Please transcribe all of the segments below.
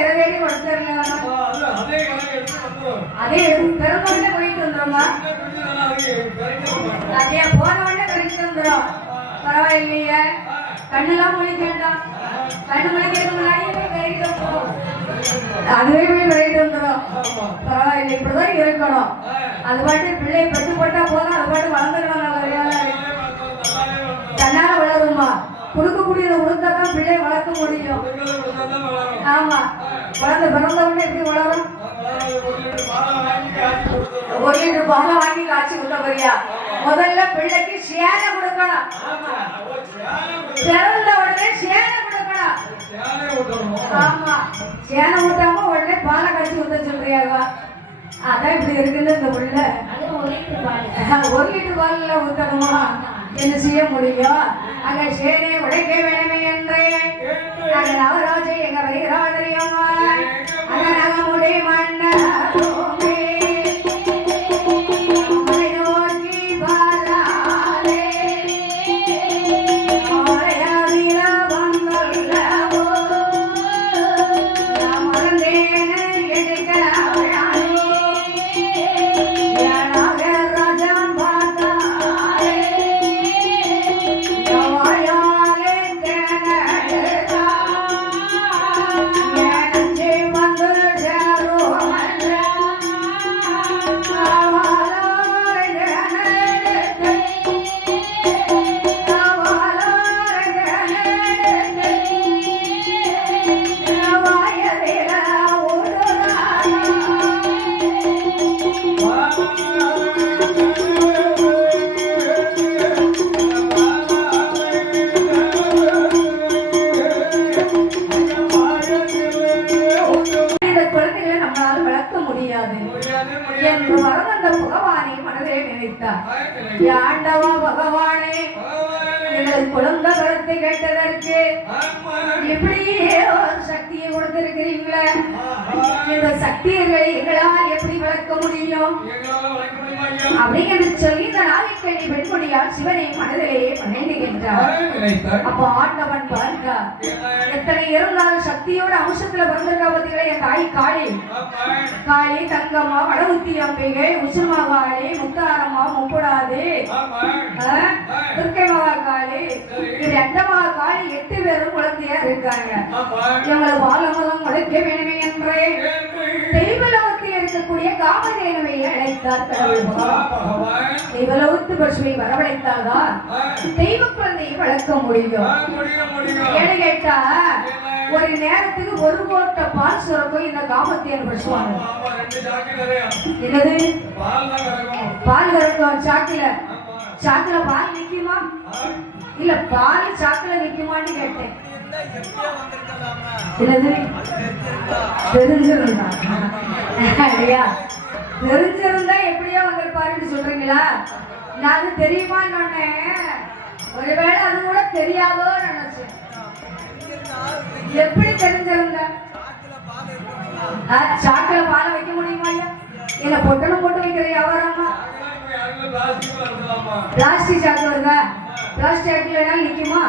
இரவேடி வளர்த்துருங்க அதே பிறந்தோடனே போயிட்டு வந்துடும்மா அதே போன உடனே கழிச்சு வந்துடும் பரவாயில்லையே. கண்ணெல்லாம் முழிக்க வேண்டாம் கண்ணு முழிக்கிறதுக்கு முன்னாடியே போய் கழிட்டு வந்துடும் அதுவே போய் கழிட்டு வந்துடும் பரவாயில்லை இப்படிதான் இருக்கணும். அது பாட்டு பிள்ளை பெற்று போட்டா போதும் அது பாட்டு வளர்ந்துடணும் நல்ல தன்னால வளருமா? கொடுக்கக்கூடியதை கொடுத்தாதான் பிள்ளை வளர்க்க முடியும். ஆமா. குழந்தை பிறந்த உடனே எப்படி வளரும்? ஒரு லிட்டர் பாலை வாங்கி காய்ச்சி விட்ட போறியா? முதல்ல பிள்ளைக்கு சேனை கொடுக்கணும். பிறந்த உடனே சேனை கொடுக்கணும். ஆமா. சேனை ஊட்டாம உடனே பாலை காய்ச்சி ஊத்த சொல்றியாவா அதான் இப்படி இருக்குன்னு இந்த உள்ள ஒரு லிட்டர் பால்ல ஊத்தணுமா? என்ன செய்ய முடியும்? அங்க சேனை உடைக்க வேணுமே என்றே. அங்க நவராஜை எங்க வருகிறோம் தெரியுமா அங்க நகமுடி மன்னருமே கருத்தை கேட்டதற்கு எப்படியே ஒரு சக்தியை கொடுத்திருக்கிறீங்களே? இந்த சக்தியை எங்களால் எப்படி வளர்க்க முடியும்? அப்படின்னு சொல்லி இந்த நாளைக்கணி பெண்மொழியால் சிவனை மனதிலேயே பணிந்துகின்றார் அப்போ ஆண்டவன் பார்க்கா எத்தனை இருந்தாலும் சக்தியோட அம்சத்துல வந்திருக்கா பார்த்தீங்களா என் தாய் காளி. காளி தங்கம்மா வடமுத்தி அம்பிகை உசுமா காளி முத்தாரம்மா முப்புடாது. துர்க்கை மகா காளி. இது எட்டமா காளி? எட்டு பேரும் குழந்தையா இருக்காங்க. இவங்களை பாலமலம் உழைக்க வேணுமே என்றே தெய்வலோகத்தில் இருக்கக்கூடிய காமதேனுவை அழைத்தார். தெய்வலோகத்து பசுவை வரவழைத்தால்தான் தெய்வ குழந்தையை வளர்க்க முடியும். ஏன்னு கேட்டா ஒரு நேரத்துக்கு ஒரு கோட்டை பால் சுரக்கும் இந்த காமத்தேன் பசுவாங்க என்னது? பால் கறக்கும். சாக்குல? சாக்குல பால் நிக்குமா? இல்ல பால் சாக்குல நிக்குமான்னு கேட்டேன். தெரிஞ்சிருந்தா. இல்லையா தெரிஞ்சிருந்தா எப்படியோ வந்திருப்பாருன்னு சொல்றீங்களா? நான் அது தெரியுமான்னு ஒருவேளை அது கூட தெரியாதோ நினைச்சேன். எப்படி தெரிஞ்சிருந்த? சாக்கில பால வைக்க முடியுமா ஐயா? இல்ல பொட்டணம் போட்டு வைக்கிற வியாபாரமா பிளாஸ்டிக் சாக்கு வருதா? பிளாஸ்டிக் சாக்குல நிக்குமா?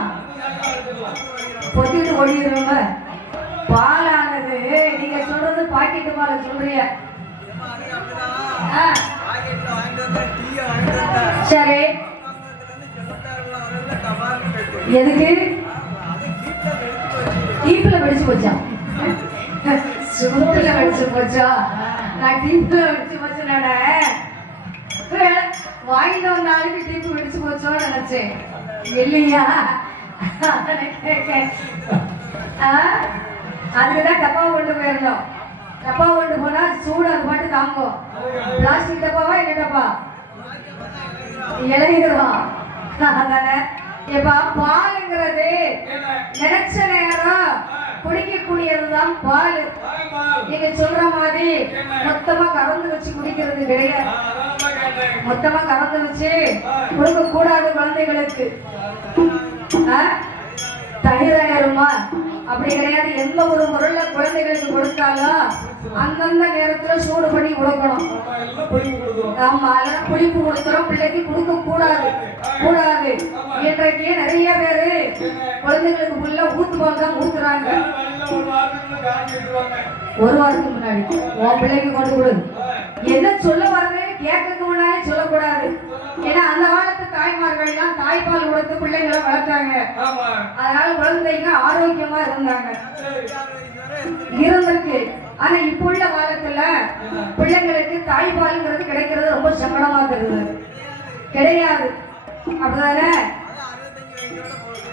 கொட்டிட்டு பொத்திட்டு பால் ஆனது நீங்க சொல்றது பாக்கெட்டு பாலை சொல்றீங்க ஆ, சரி. எதுக்கு? அது வெடிச்சு டீப்ல வெடிச்சு போச்சா? சுகத்துல வெடிச்சு போச்சா? நான் டீப்ல வெடிச்சு போச்சுனாட. வாங்கிட்டு வந்த ஆளுக்கு டீப்பு வெடிச்சு போச்சோன்னு நினைச்சேன். இல்லையா? அதுக்குதான் டப்பா கொண்டு போயிருந்தோம் டப்பா கொண்டு போனா சூடு அது பாட்டு தாங்கும். பிளாஸ்டிக் டப்பாவா என்ன டப்பா? இளைஞரும் அதானே. இப்ப பாலுங்கிறது நினைச்ச நேரம் குடிக்கக்கூடியதுதான் பால். நீங்க சொல்ற மாதிரி மொத்தமா கறந்து வச்சு குடிக்கிறது கிடையாது மொத்தமா கறந்து வச்சு கொடுக்க கூடாது குழந்தைகளுக்கு. ஆ? தனிதாயிருமா அப்படி கிடையாது. எந்த ஒரு பொருளை குழந்தைகளுக்கு கொடுத்தாலும் அந்தந்த நேரத்துல சூடு பண்ணி கொடுக்கணும். ஆமா அதெல்லாம் புளிப்பு கொடுத்துறோம் பிள்ளைக்கு கொடுக்க கூடாது. கூடாது இன்றைக்கு நிறைய பேரு குழந்தைகளுக்கு ஃபுல்லா ஊத்து பால் தான் ஊத்துறாங்க. ஒரு வாரத்துக்கு முன்னாடி. உன் பிள்ளைக்கு கொண்டு கொடு. என்ன சொல்ல வர்றது கேட்கறதுக்கு முன்னாடி சொல்லக்கூடாது. ஏன்னா அந்த காலத்துல தாய்மார்கள் எல்லாம் தாய்ப்பால் கொடுத்து பிள்ளைங்களை வளர்த்தாங்க. அதனால குழந்தைங்க ஆரோக்கியமா இருந்தாங்க. இருந்திருக்கு. ஆனா இப்ப உள்ள காலத்துல பிள்ளைங்களுக்கு தாய்ப்பாலுங்கிறது கிடைக்கிறது ரொம்ப சங்கடமா தெரியுது. கிடையாது. அப்படிதானே?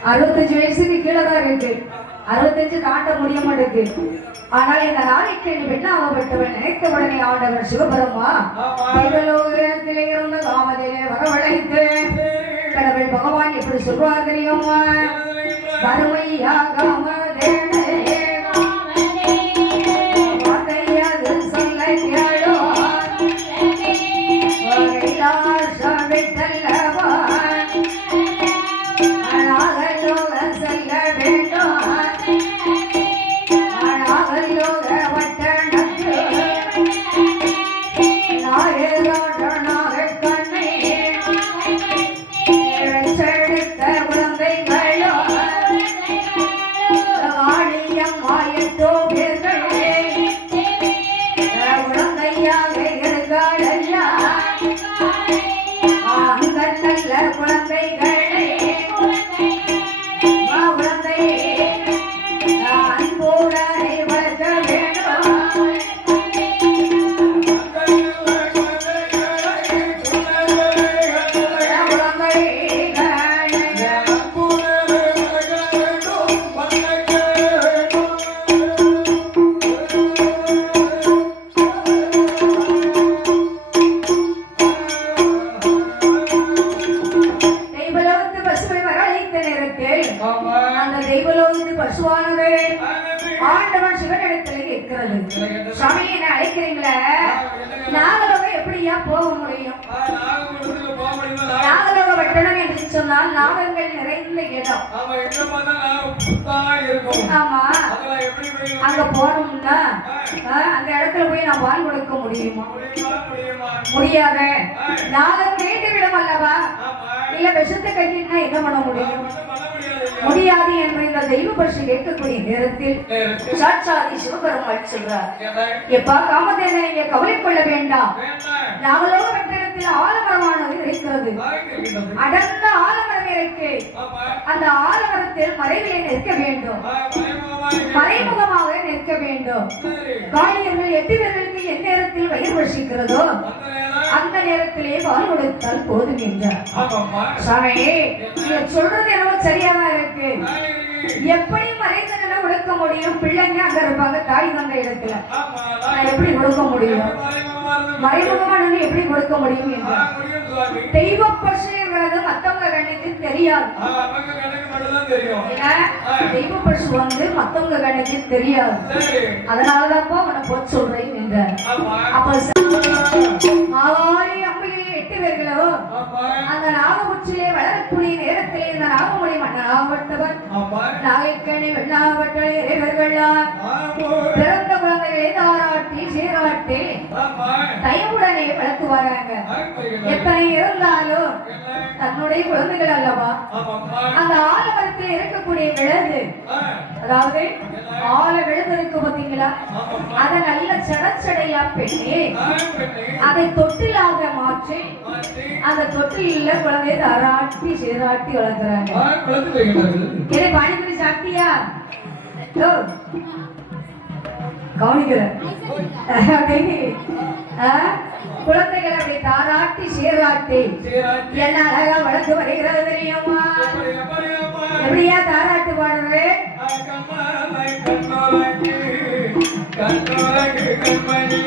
அறுபத்தஞ்சு வயசுக்கு கீழே தான் இருக்கு. அறுபத்தஞ்சு தாண்ட முடிய மாட்டேங்குது ஆனால் இந்த நாளைக்கு நீ பெண்ணாகப்பட்டவன் நினைத்த உடனே ஆண்டவர் சிவபெருமா தேவலோகத்திலே இருந்த காமதிலே வரவழைத்து கடவுள் பகவான் எப்படி சொல்வார் தெரியுமா? வறுமையாக நாகலோகம் போக முடியும் நாகலோக வட்டணம் என்று சொன்னால் நாகங்கள் நிறைந்த இடம். ஆமா அங்க போனோம்னா அந்த இடத்துல போய் நான் பால் கொடுக்க முடியுமா? முடியாத. நாகம் வேண்டு விடும் அல்லவா? இல்ல விஷத்தை கட்டினா என்ன பண்ண முடியும்? முடியாது என்று இந்த தெய்வ பரிசு கேட்கக்கூடிய நேரத்தில் சாட்சாதி சிவபெருமாள் சொல்றார். எப்பா காமதேவனை நீங்க கவலை கொள்ள வேண்டாம். நாகலோக வட்டணத்தில் ஆலமரமானது இருக்கிறது. அடர்ந்த ஆலமரம் இருக்கு. அந்த ஆலமரத்தில் மறைவிலே நிற்க வேண்டும். மறைமுகமாக நிற்க வேண்டும். காளியர்கள் எட்டு பேர்களுக்கு எந்த நேரத்தில் வயிறு வசிக்கிறதோ அந்த நேரத்திலே பால் கொடுத்தால் போதும் என்றார். சொல்றது என்னவோ சரியாதான் இருக்கு. எப்படி மறைந்த நிலை கொடுக்க முடியும். பிள்ளைங்க அங்க இருப்பாங்க தாய் தந்த இடத்துல. எப்படி கொடுக்க முடியும்? மறைமுகமா நின்னு எப்படி கொடுக்க முடியும் என்றார். தெய்வ பசுங்கிறது மத்தவங்க கண்ணுக்கு தெரியாது தெய்வ பசு வந்து மத்தவங்க கண்ணுக்கு தெரியாது. அதனாலதான்ப்பா உன்னை போய் சொல்றேன் என்றார். அப்ப ஆயிரம் பேர்களோ அந்த நாகமுச்சிலே வளரக்கூடிய நேரத்திலே இந்த நாகமொழி மன்னனாகப்பட்டவர் நாகைக்கணி வெண்ணாகப்பட்ட இறைவர்களால் பிறந்த குழந்தைகளை தாராட்ட சீராட்டி தயவுடனே வளர்த்து வராங்க எத்தனை இருந்தாலும் தன்னுடைய குழந்தைகள் அல்லவா? அந்த ஆலமரத்தில் இருக்கக்கூடிய ஆ. அதாவது ஆல விழுது இருக்கு பாத்தீங்களா அதை நல்ல சடச்சடையா பெண்ணி அதை தொட்டிலாக மாற்றி அந்த தொட்டில குழந்தைய தாராட்டி சீராட்டி வளர்க்குறாங்க. என்னை பானிபுரி சாப்பிட்டியா? கவனிக்கிறேன். குழந்தைகளை அப்படி தாராட்டி சீராட்டி என்ன அழகா வளர்த்து வருகிறது தெரியுமா? எப்படியா தாராட்டு பாடுறது? கண்ணாலை கண்ணாலி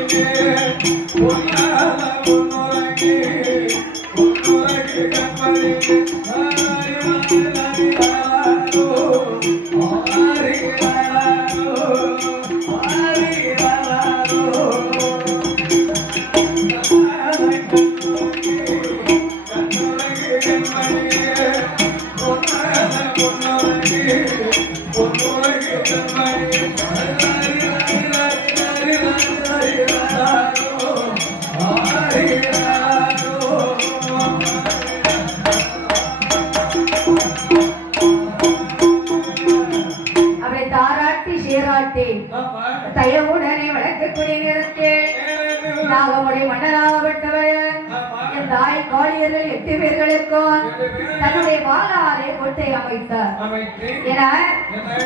கொட்டை அமைத்தார் அமைத்து என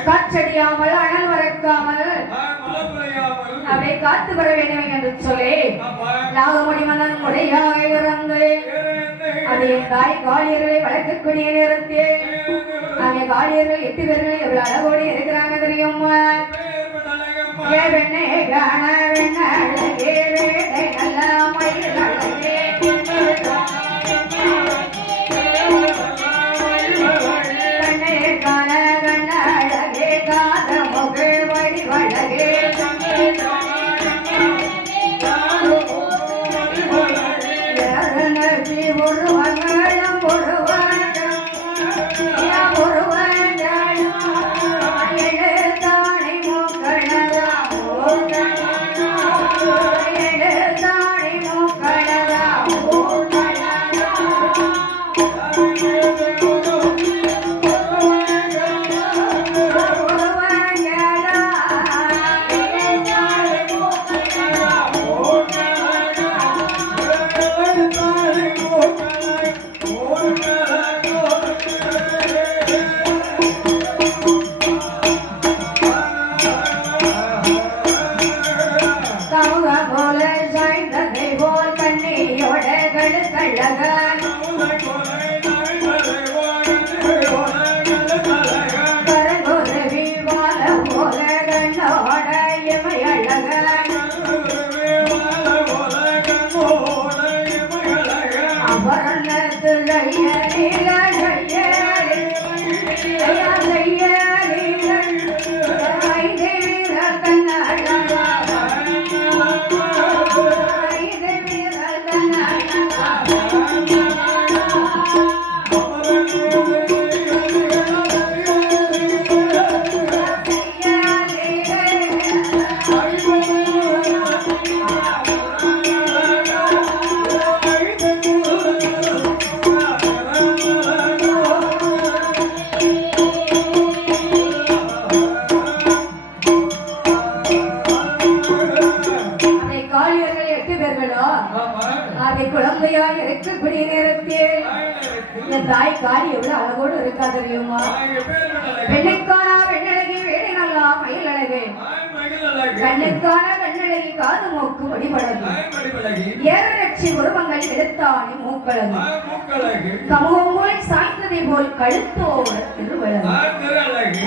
காற்றடியாமல் அனல் வரக்காமல் அப்படியே காத்து வர வேண்டும் என்று சொல்லி நாகமுடி மன்னன் முறையாக இறந்து அது தாய் காளியர்களை வளர்க்கக்கூடிய நேரத்தில் அந்த காளியர்கள் எட்டு பேர்கள் எவ்வளவு அழகோடு இருக்கிறாங்க தெரியுமா? வெண்ணே காண வெண்ண நல்ல மயில் அதை குழந்தையாக இருக்கக்கூடிய நேரத்தில் இந்த தாய் காளி எவ்வளவு அழகோடு இருக்கா தெரியுமா? பெண்ணுக்கான பெண்ணழகி வேலை நல்லா மயில் அழகு. கண்ணுக்கான கண்ணழகி காது மூக்கு வழிபடகு ஏழலட்சி உருவங்கள் எடுத்தானே மூக்களகு கமுகமோய் சாய்ந்ததை போல் கழுத்தோடு திருவழகு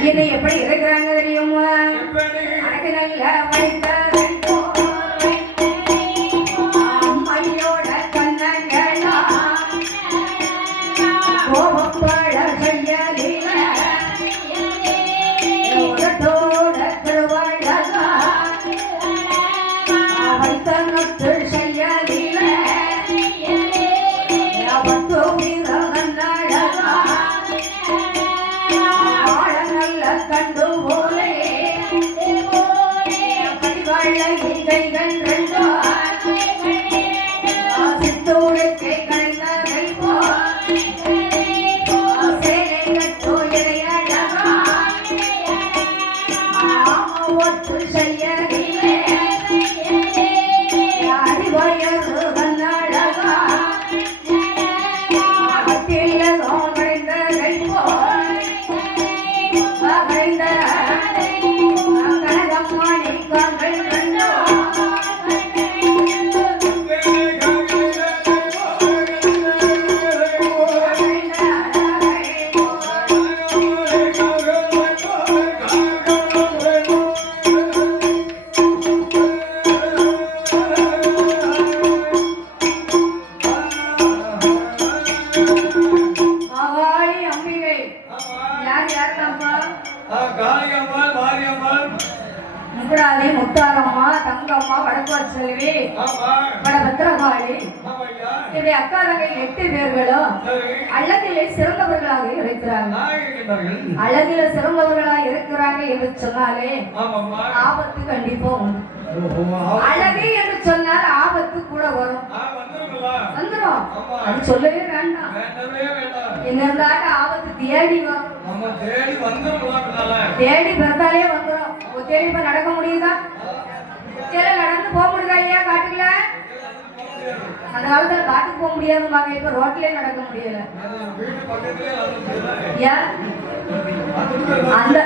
இதை எப்படி இருக்கிறாங்க தெரியுமா? எனக்கு நல்ல வைத்த அழகில சிறந்தவர்களாக இருக்கிறாங்க என்று சொன்னாலே ஆபத்து கண்டிப்பா அழகு என்று சொன்னால் ஆபத்து கூட வரும். வந்துடும். அது சொல்லவே வேண்டாம். வேண்டவே வேண்டாம். என்ன இருந்தாலும் ஆபத்து தேடி வரும். தேடி பிறந்தாலே வந்துடும் தேடி இப்ப நடக்க முடியுதா? நடந்து போக முடியுதா ஐயா காட்டுக்குள்ள அந்த காலத்துல காட்டுக்கு போக முடியாதுமாங்க இப்ப ரோட்லயே நடக்க முடியல. அந்த